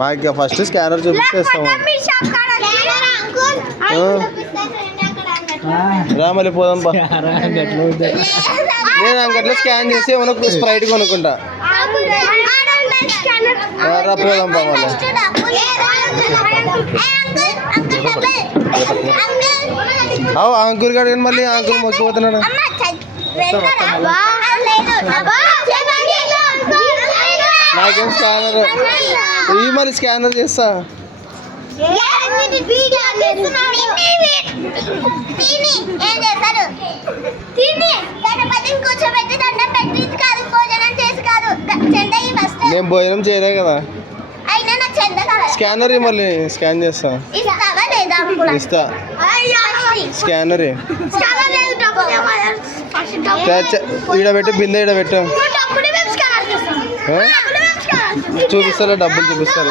మాకు first scanner చూపిస్తేస్తాము. రామలి పోదాం బా. నేను అంగట్లో స్కాన్ చేసి ఏమన్నా స్ప్రైట్ కొనుక్కుంటా. పోదాం బా. అంకుల్ గారు మళ్ళీ అంకుల్ మొక్కిపోతున్నాడు. నాకేం స్కానర్ ఇవి మళ్ళీ స్కానర్ చేస్తా. నేను భోజనం చేయలే కదా. స్కానర్ మళ్ళీ స్కాన్ చేస్తా. ఇస్తా స్కానర్ ఈడబెట్టు బిందె ఈడబెట్టు. చూపిస్తా డబ్బులు చూపిస్తా.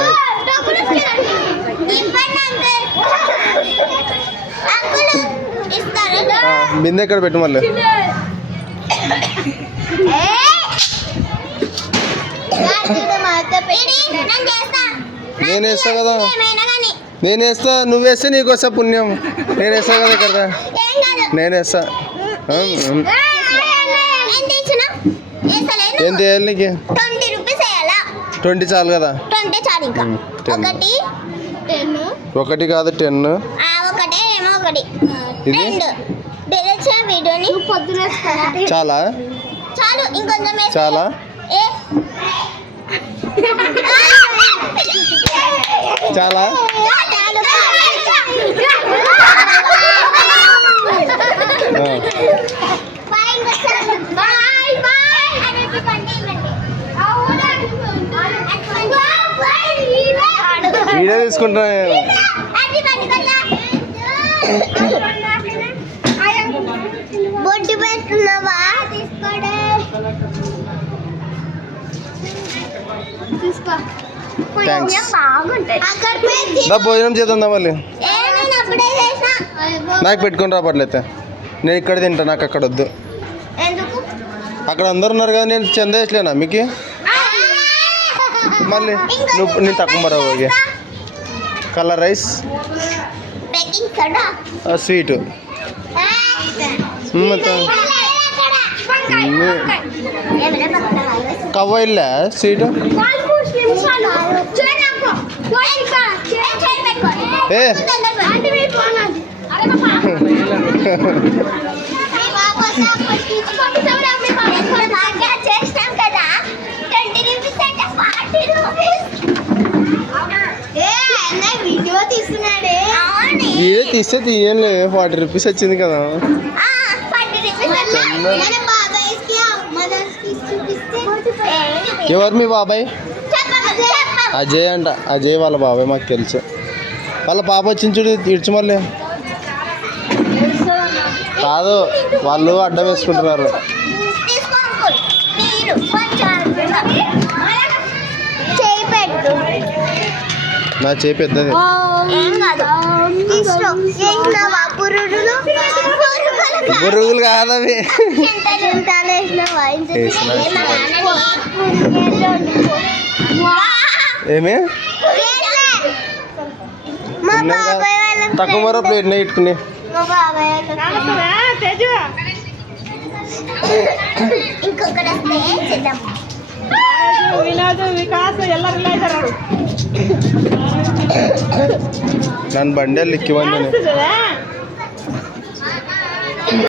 బిందె ఎక్కడ పెట్టు మళ్ళీ. నేను వేస్తా కదా. నేను వేస్తా. నువ్వు వేస్తే నీకు వస్తా పుణ్యం. నేను వేస్తా కదా ఇక్కడ. నేను వేస్తా. ఎంత వేయాలి నీకు? 20 చాలు కదా. ఒకటి కాదు 10. ఇది చాలా చాలా చాలా వీడియో తీసుకుంటా. బొడ్డు పెట్టున్నావా? భోజనం చేద్దాం మళ్ళీ. నాకు పెట్టుకొని రాపట్లయితే నేను ఇక్కడ తింటా. నాకు అక్కడ వద్దు. అక్కడ అందరు ఉన్నారు కదా. నేను చందేసలేనా మీకు మళ్ళీ? నేను తక్కువ మరో కలర్ రైస్ స్వీట్ కవ్వ ఇల్ల స్వీట్. వీడియో తీస్తే తీయండి. 40 రూపీస్ వచ్చింది కదా. ఎవరు మీ బాబాయ్? అజయ్ అంట. అజయ్ వాళ్ళ బాబాయ్ మాకు తెలుసు. వాళ్ళ పాప వచ్చింది చూడు ఇడ్చి మళ్ళీ. కాదు వాళ్ళు అడ్డం వేసుకుంటున్నారు. నా చేయి పెద్దది. పురుగులు కాదవి. ఏమే తక్కువ మరో ప్లేట్ ఇట్టుకుని. ನಾನು ಬಂಡೆಯಲ್ಲಿ ಇಕ್ಕಿ ಬಂದೇನೆ.